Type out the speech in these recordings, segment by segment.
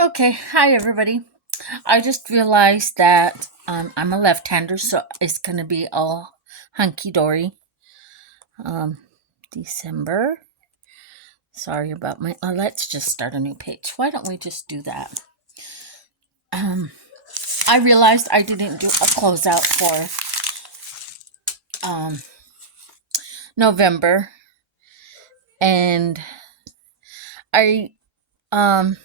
Okay, hi everybody. I just realized that I'm a left-hander, so it's gonna be all hunky dory. Um, December. Sorry about my. Let's just start a new page. Why don't we just do that? Um, I realized I didn't do a closeout for um November, and I um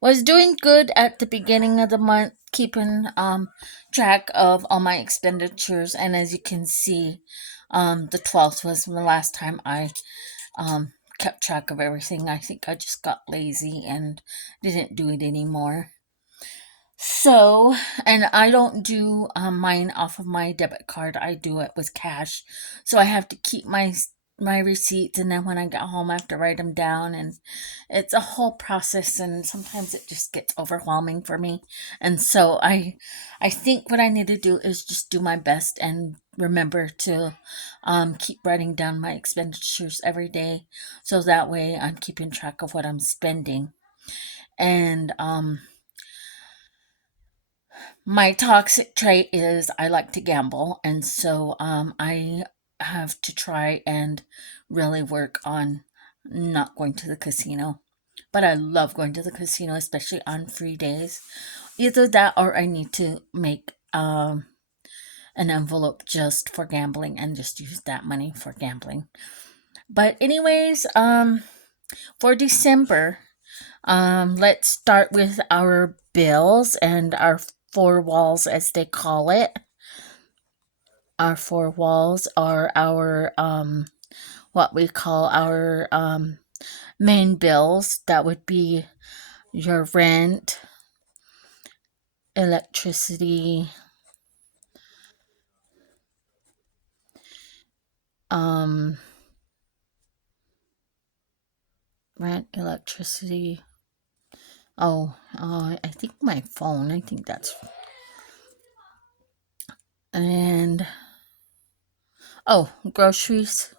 was doing good at the beginning of the month, keeping track of all my expenditures. And as you can see, the 12th was the last time I kept track of everything. I think I just got lazy and didn't do it anymore. So, and I don't do mine off of my debit card. I do it with cash. So I have to keep my receipts, and then when I get home I have to write them down, and it's a whole process, and sometimes it just gets overwhelming for me. And so I think what I need to do is just do my best and remember to keep writing down my expenditures every day, so that way I'm keeping track of what I'm spending. And my toxic trait is I like to gamble, and so I have to try and really work on not going to the casino. But I love going to the casino, especially on free days. Either that or I need to make an envelope just for gambling and just use that money for gambling. But anyways, for December, let's start with our bills and our four walls, as they call it. Our four walls are our what we call our main bills. That would be your rent, electricity, um, rent, electricity. Oh, I think my phone. I think that's and oh, groceries.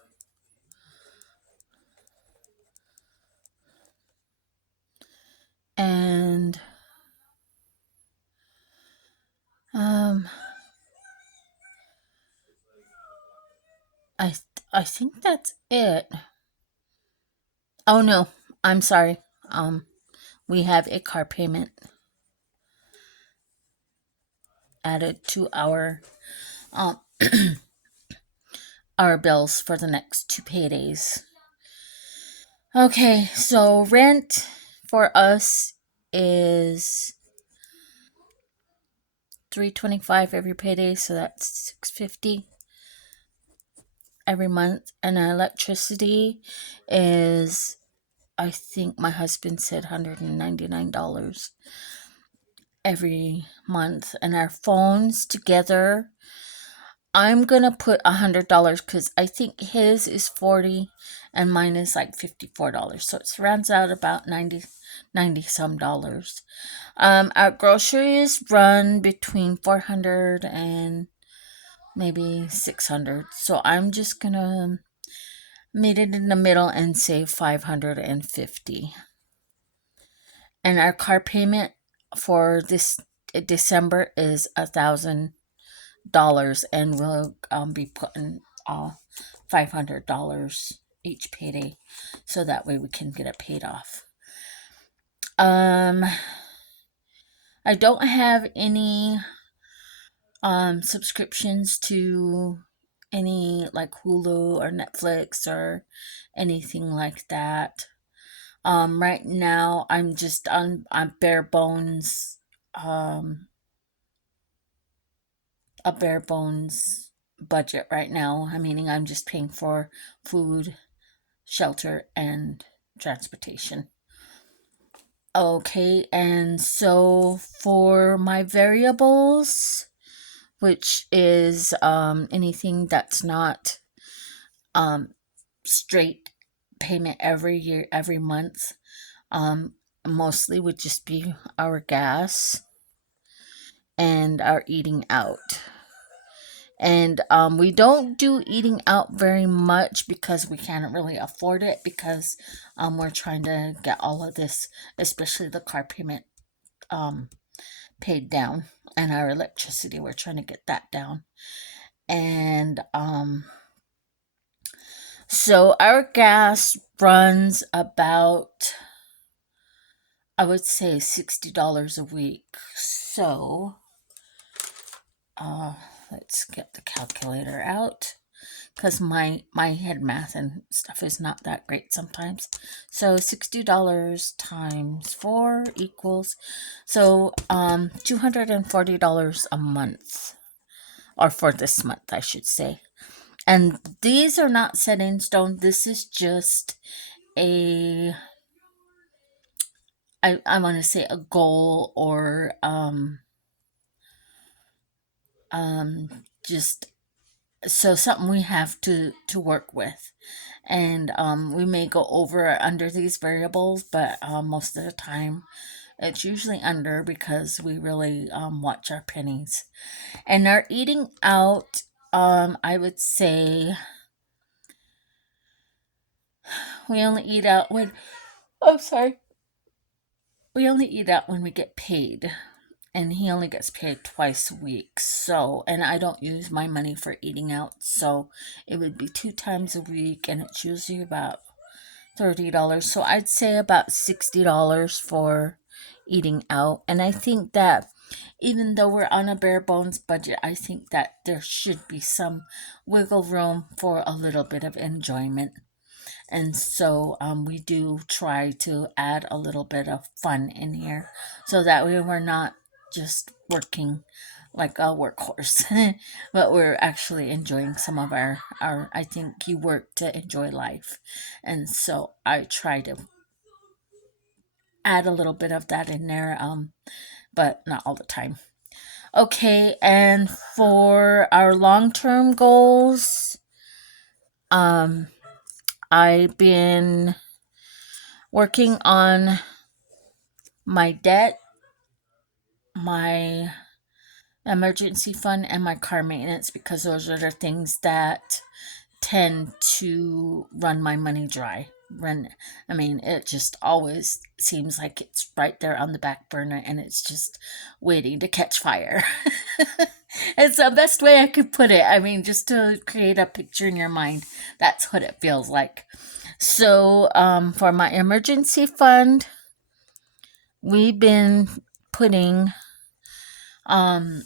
And um, I I think that's it. Oh no, I'm sorry. Um, we have a car payment added to um our bills for the next two paydays. Okay, so rent for us is $325 every payday, so that's $650 every month. And electricity is, I think my husband said, $199 every month. And our phones together, I'm gonna put $100 because I think his is 40 and mine is like $54. So it rounds out about 90 some dollars. Our groceries run between 400 and maybe 600. So I'm just gonna meet it in the middle and say 550. And our car payment for this December is $1,000, and we'll be putting $500 each payday, so that way we can get it paid off. I don't have any subscriptions to any like Hulu or Netflix or anything like that. Right now I'm just on bare bones, a bare bones budget right now. I meaning I'm just paying for food, shelter, and transportation. Okay, and so for my variables, which is anything that's not um, straight payment every year, every month, um, mostly would just be our gas and our eating out. And we don't do eating out very much because we can't really afford it, because we're trying to get all of this, especially the car payment, paid down, and our electricity, we're trying to get that down. And so our gas runs about, I would say, $60 a week. So uh, let's get the calculator out, because my head math and stuff is not that great sometimes. So $60 times 4 equals, so $240 a month, or for this month, I should say. And these are not set in stone. This is just a, I want to say, a goal, or just so something we have to work with. And we may go over or under these variables, but most of the time it's usually under, because we really watch our pennies. And our eating out, I would say we only eat out when, oh, sorry, we only eat out when we get paid. And he only gets paid twice a week. So, and I don't use my money for eating out. So it would be 2 times a week, and it's usually about $30. So I'd say about $60 for eating out. And I think that even though we're on a bare bones budget, I think that there should be some wiggle room for a little bit of enjoyment. And so we do try to add a little bit of fun in here, so that way we're not just working like a workhorse, but we're actually enjoying some of our, I think you work to enjoy life. And so I try to add a little bit of that in there, but not all the time. Okay, and for our long-term goals, I've been working on my debt, my emergency fund, and my car maintenance, because those are the things that tend to run my money dry. I mean, it just always seems like it's right there on the back burner, and it's just waiting to catch fire. It's the best way I could put it. I mean, just to create a picture in your mind, that's what it feels like. So, for my emergency fund, we've been putting, um,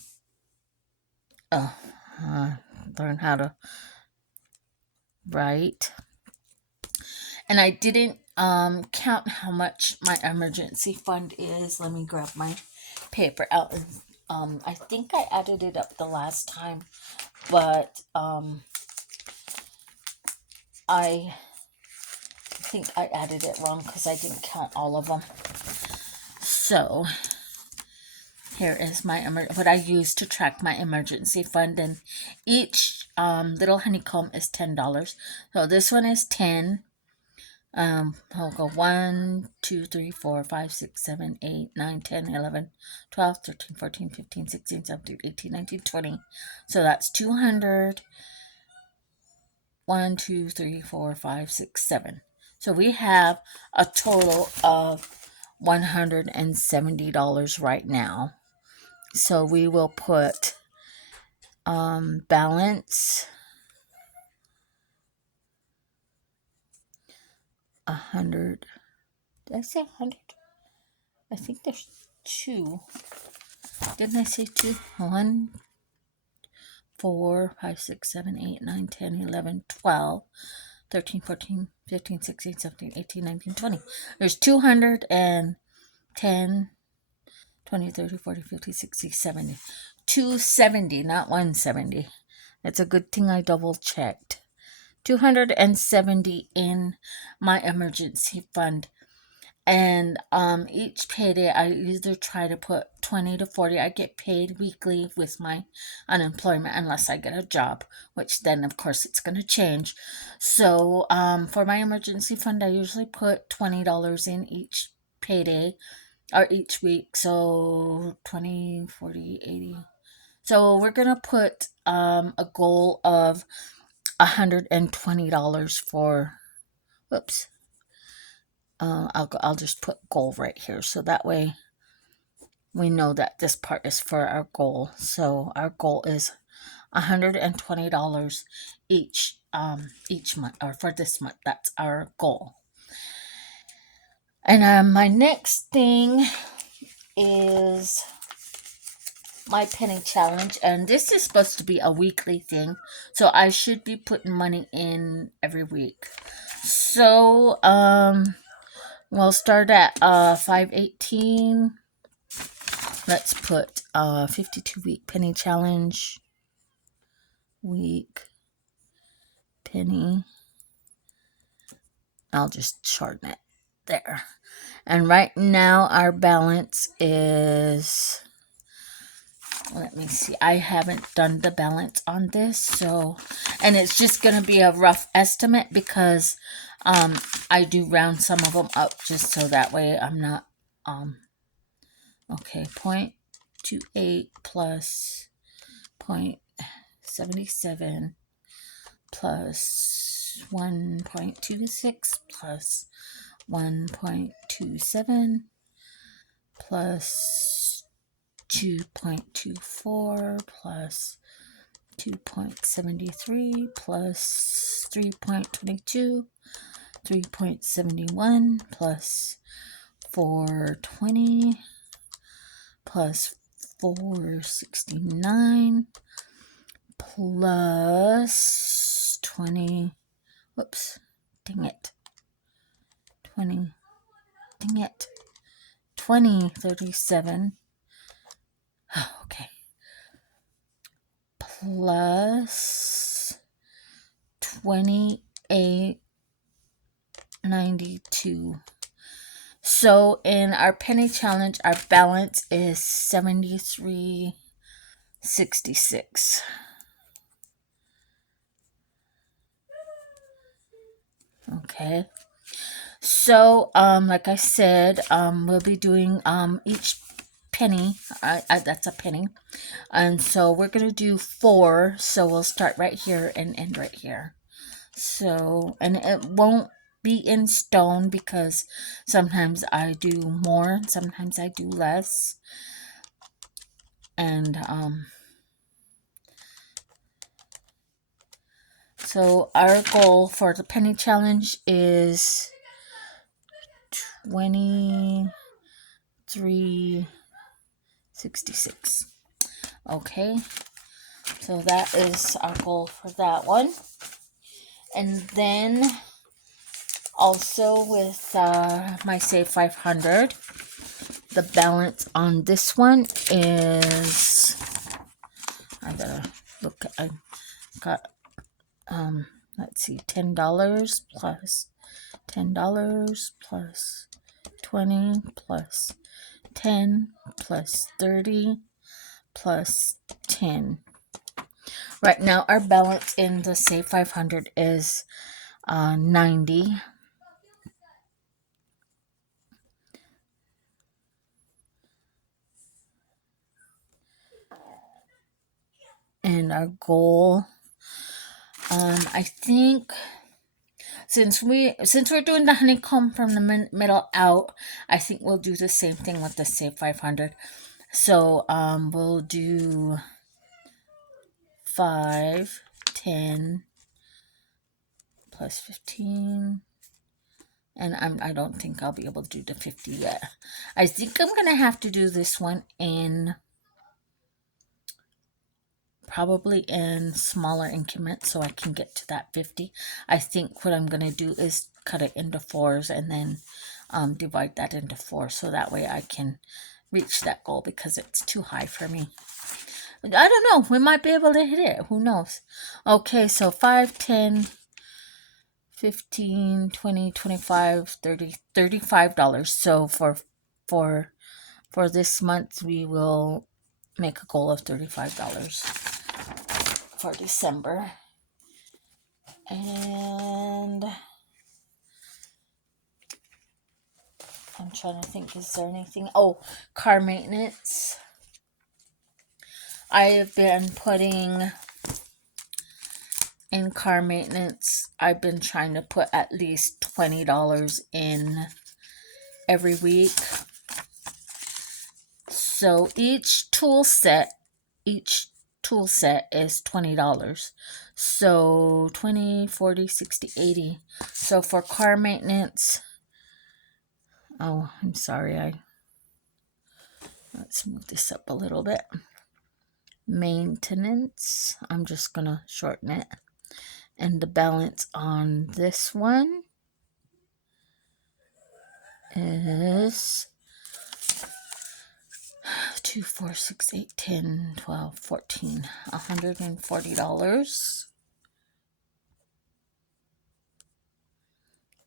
oh, learn how to write. And I didn't count how much my emergency fund is. Let me grab my paper out. I think I added it up the last time, but I think I added it wrong, because I didn't count all of them. So here is my what I use to track my emergency fund, and each little honeycomb is $10. So this one is 10. I'll go 1, 2, 3, 4, 5, 6, 7, 8, 9, 10, 11, 12, 13, 14, 15, 16, 17, 18, 19, 20. So that's 200. 1, 2, 3, 4, 5, 6, 7. So we have a total of $170 right now. So we will put balance 100. Did I say 100? I think there's 2. Didn't I say 2? 1, 4, 5, 6, 7, 8, 9, 10, 11, 12, 13, 14, 15, 16, 17, 18, 19, 20. There's 210, 20, 30, 40, 50, 60, 70. 270, not 170. It's a good thing I double checked. 270 in my emergency fund. And each payday, I either try to put 20 to 40. I get paid weekly with my unemployment, unless I get a job, which then, of course, it's going to change. So for my emergency fund, I usually put $20 in each payday, or each week. So 20, 40, 80. So we're going to put a goal of $120 for, whoops. I'll just put goal right here, so that way we know that this part is for our goal. So our goal is $120 each month, or for this month. That's our goal. And my next thing is my penny challenge, and this is supposed to be a weekly thing, so I should be putting money in every week. So we'll start at 518. Let's put 52 week penny challenge, week penny. I'll just shorten it there. And right now our balance is, let me see, I haven't done the balance on this, so, and it's just going to be a rough estimate because I do round some of them up just so that way I'm not, okay, 0.28 plus 0.77 plus 1.26 plus 1.27 plus 2.24 plus 2.73 plus 3.22, 3.71 plus 420 plus 469 plus 20, whoops, dang it, 20, dang it, 2037, okay, plus 2892. So in our penny challenge, our balance is 73.66. Okay. So like I said, we'll be doing each penny. That's a penny. And so we're gonna do 4. So we'll start right here and end right here. So, and it won't be in stone because sometimes I do more, sometimes I do less. And so our goal for the penny challenge is 23.66. Okay, so that is our goal for that one. And then also with my Save 500, the balance on this one is, I gotta look, I got, let's see, $10 plus $10 plus 20 plus 10 plus 30 plus 10. Right now our balance in the Save 500 is 90. And our goal, I think, since we're doing the honeycomb from the middle out, I think we'll do the same thing with the Save 500. So we'll do 5, 10 plus 15. And I don't think I'll be able to do the 50 yet. I think I'm gonna have to do this one in, probably in smaller increments so I can get to that 50. I think what I'm gonna do is cut it into 4s and then divide that into 4 so that way I can reach that goal because it's too high for me. I don't know, we might be able to hit it, who knows. Okay, so 5, 10, 15, 20, 25, 30, $35. So for this month we will make a goal of $35 for December. And I'm trying to think, is there anything? Oh, car maintenance. I have been putting in car maintenance, I've been trying to put at least $20 in every week. So each tool set is $20. So 20, 40, 60, 80. So for car maintenance, oh, I'm sorry, let's move this up a little bit. Maintenance, I'm just gonna shorten it. And the balance on this one is 2, 4, 6, 8, 10, 12, 14, $140.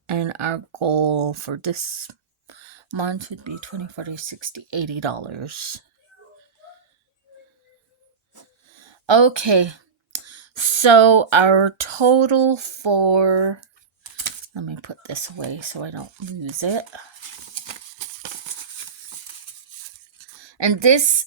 And our goal for this month would be 20, 40, 60, $80. Okay, so our total for, let me put this away so I don't lose it. And this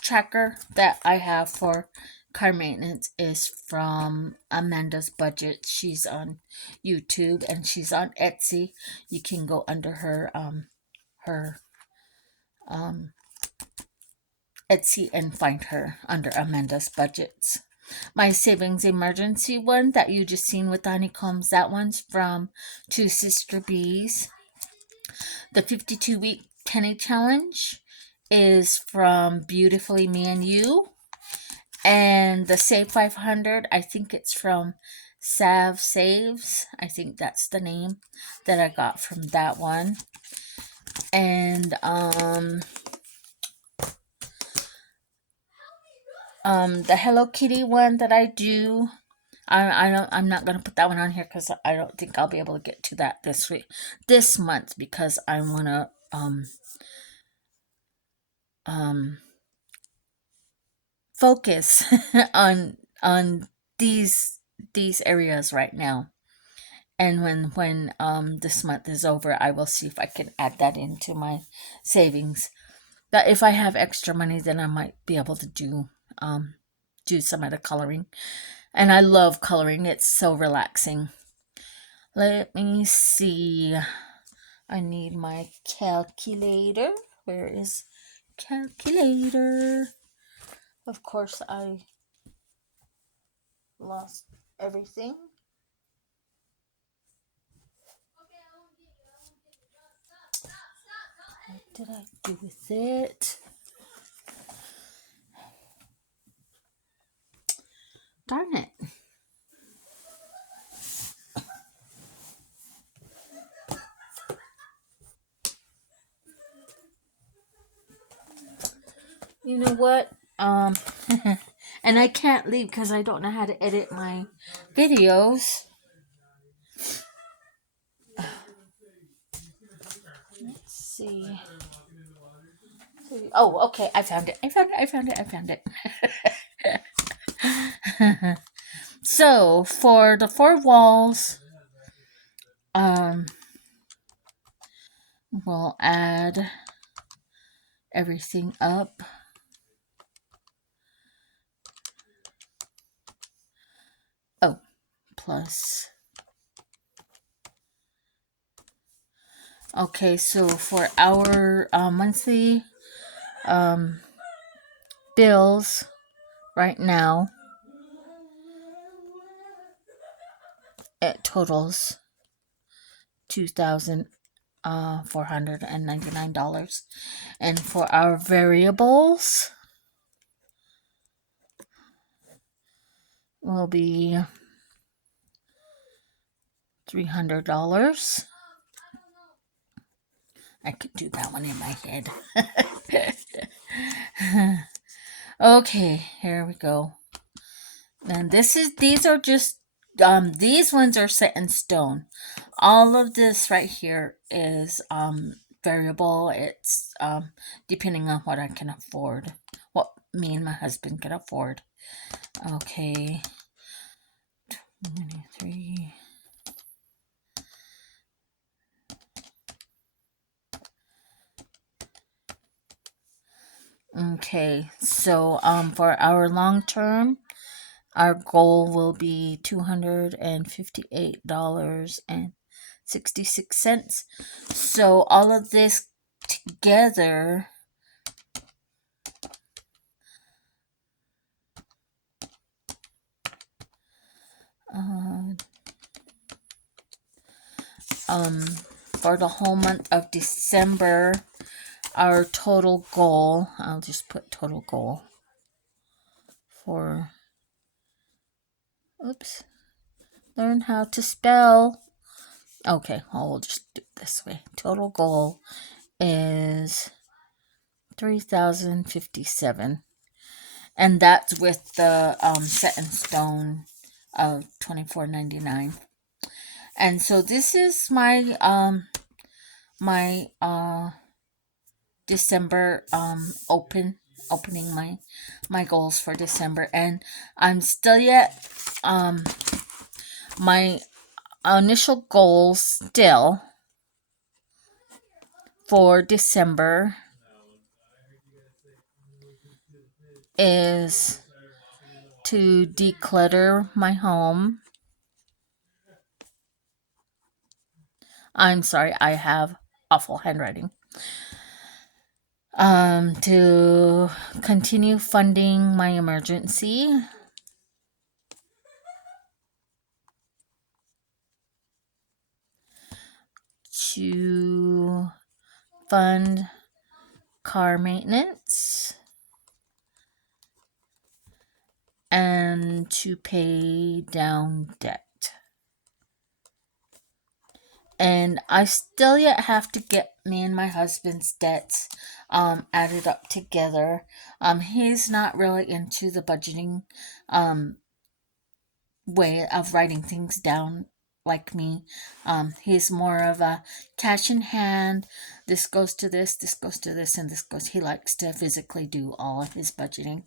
tracker that I have for car maintenance is from Amanda's Budget. She's on YouTube and she's on Etsy. You can go under her Etsy and find her under Amanda's Budgets. My savings emergency one that you just seen with the honeycombs, that one's from Two Sister Bees. The 52-week penny challenge is from Beautifully Me and You. And the Save 500, I think it's from Sav Saves. I think that's the name that I got from that one. And the Hello Kitty one that I do, I'm not gonna put that one on here because I don't think I'll be able to get to that this month, because I wanna focus on these areas right now. And when this month is over, I will see if I can add that into my savings. But if I have extra money, then I might be able to do some of the coloring. And I love coloring. It's so relaxing. Let me see. I need my calculator. Where is calculator? Of course, I lost everything. What did I do with it? Darn it. You know what? And I can't leave because I don't know how to edit my videos. Let's see. Oh, okay. I found it. So for the 4 walls, we'll add everything up. Oh, plus. Okay, so for our monthly bills right now, it totals $2,499. And for our variables will be $300. I could do that one in my head. Okay, here we go. And these are just these ones are set in stone. All of this right here is variable. It's depending on what I can afford, what me and my husband can afford. Okay, 23. Okay, so for our long term, our goal will be $258.66. So all of this together Uh, for the whole month of December, our total goal, I'll just put total goal for, oops, learn how to spell. Okay, I'll just do it this way. Total goal is 3,057, and that's with the set in stone of $24.99. And so this is my December opening my goals for December, and I'm still yet my initial goals still for December is to declutter my home. I'm sorry, I have awful handwriting. To continue funding my emergency. To fund car maintenance. And to pay down debt. And I still yet have to get me and my husband's debts added up together. He's not really into the budgeting way of writing things down like me. He's more of a cash in hand. This goes to this goes to this, and this goes. He likes to physically do all of his budgeting.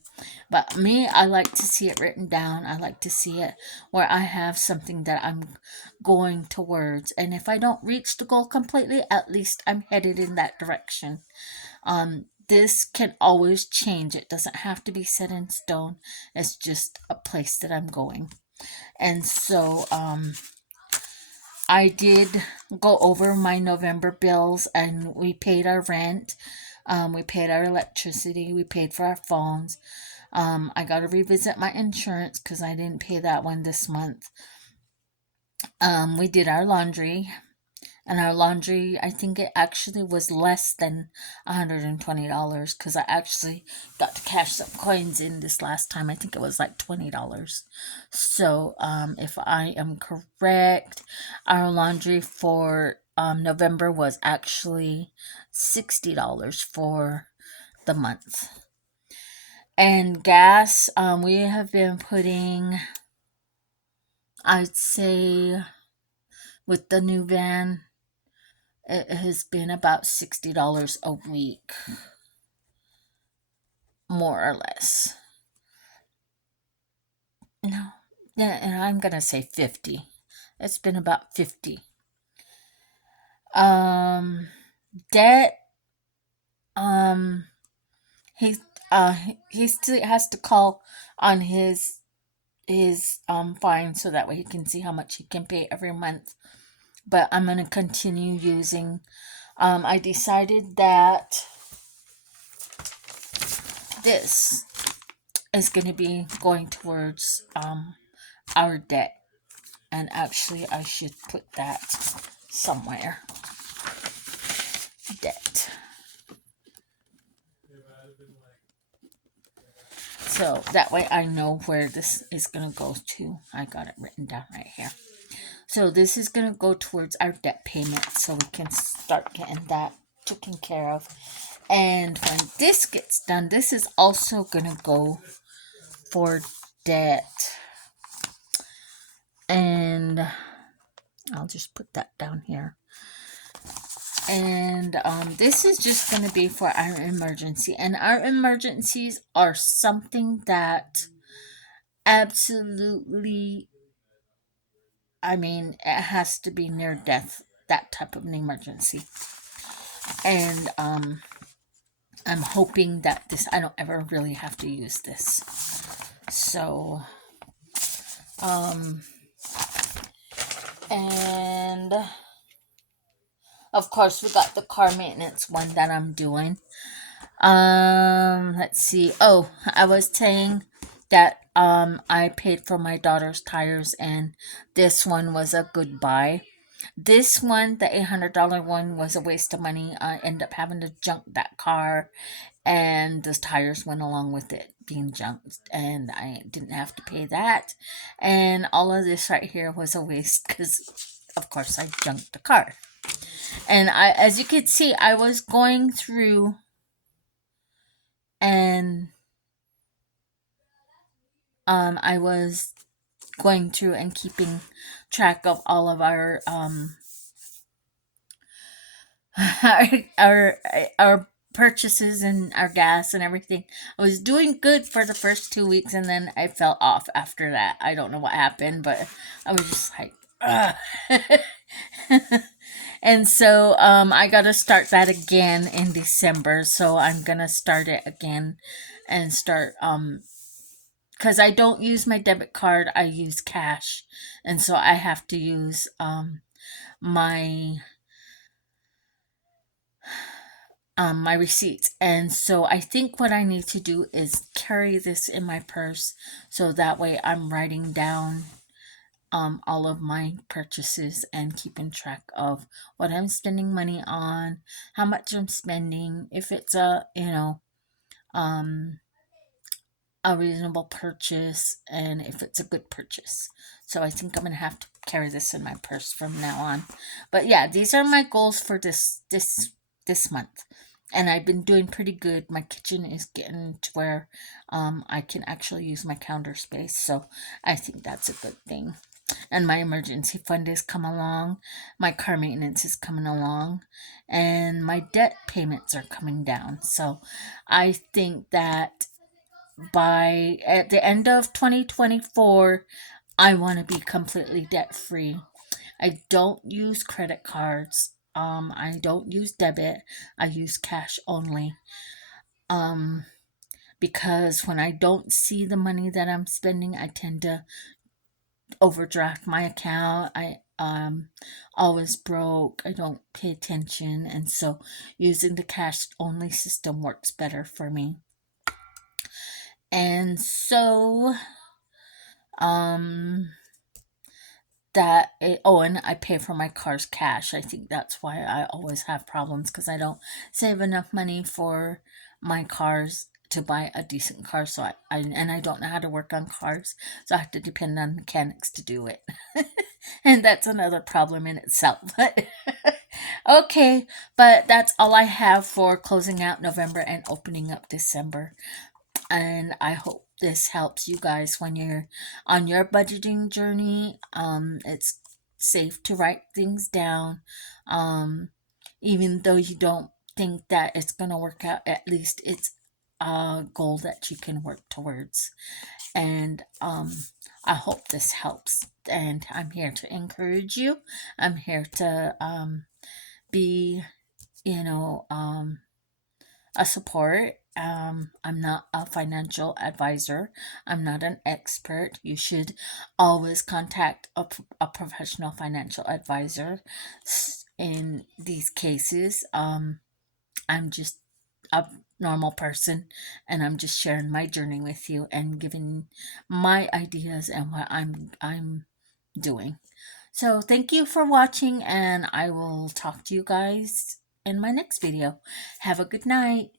But me, I like to see it written down. I like to see it where I have something that I'm going towards. And if I don't reach the goal completely, at least I'm headed in that direction. This can always change. It doesn't have to be set in stone. It's just a place that I'm going. And so I did go over my November bills, and we paid our rent, we paid our electricity, we paid for our phones. I got to revisit my insurance because I didn't pay that one this month. We did our laundry, and our laundry, I think it actually was less than $120 because I actually got to cash some coins in this last time. I think it was like $20. So, if I am correct, our laundry for November was actually $60 for the month. And gas, we have been putting, I'd say, with the new van, it has been about $60 a week, more or less. No, yeah, and I'm gonna say 50. It's been about 50. Debt. He he still has to call on his fine so that way he can see how much he can pay every month. But I'm gonna continue using. I decided that this is going to be going towards our debt. And actually, I should put that somewhere. Debt. So that way I know where this is going to go to. I got it written down right here. So this is going to go towards our debt payment so we can start getting that taken care of. And when this gets done, this is also going to go for debt. And I'll just put that down here. And this is just going to be for our emergency. And our emergencies are something that absolutely, I mean, it has to be near death, that type of an emergency. And I'm hoping that I don't ever really have to use this. So, and of course, we got the car maintenance one that I'm doing. Let's see. Oh, I was saying that I paid for my daughter's tires, and this one was a good buy. This one, the $800 one, was a waste of money. I ended up having to junk that car, and the tires went along with it being junked, and I didn't have to pay that. And all of this right here was a waste because, of course, I junked the car. And as you can see, I was going through and I was going through and keeping track of all of our our our purchases and our gas and everything. I was doing good for the first 2 weeks, and then I fell off after that. I don't know what happened, but I was just like, ugh. And so I got to start that again in December. So I'm gonna start it again and start because I don't use my debit card. I use cash, and so I have to use my my receipts. And so I think what I need to do is carry this in my purse, so that way I'm writing down all of my purchases and keeping track of what I'm spending money on, how much I'm spending, if it's um a reasonable purchase, and if it's a good purchase. So I think I'm gonna have to carry this in my purse from now on. But yeah, these are my goals for this month, and I've been doing pretty good. My kitchen is getting to where I can actually use my counter space, so I think that's a good thing. And my emergency fund is coming along, my car maintenance is coming along, and my debt payments are coming down. So I think that by at the end of 2024, I want to be completely debt free. I don't use credit cards. I don't use debit. I use cash only. Um, because when I don't see the money that I'm spending, I tend to overdraft my account. I always broke. I don't pay attention, and so using the cash only system works better for me. And so um and I pay for my car's cash. I think that's why I always have problems, because I don't save enough money for my cars to buy a decent car. So I don't know how to work on cars, so I have to depend on mechanics to do it. And that's another problem in itself. But okay, but that's all I have for closing out November and opening up December. And I hope this helps you guys when you're on your budgeting journey. It's safe to write things down. Um, Even though you don't think that it's going to work out, at least it's a goal that you can work towards. And I hope this helps. And I'm here to encourage you. I'm here to be, you know, a support. I'm not a financial advisor. I'm not an expert. You should always contact a professional financial advisor in these cases. I'm just a normal person, and I'm just sharing my journey with you and giving my ideas and what I'm doing. So thank you for watching, and I will talk to you guys in my next video. Have a good night.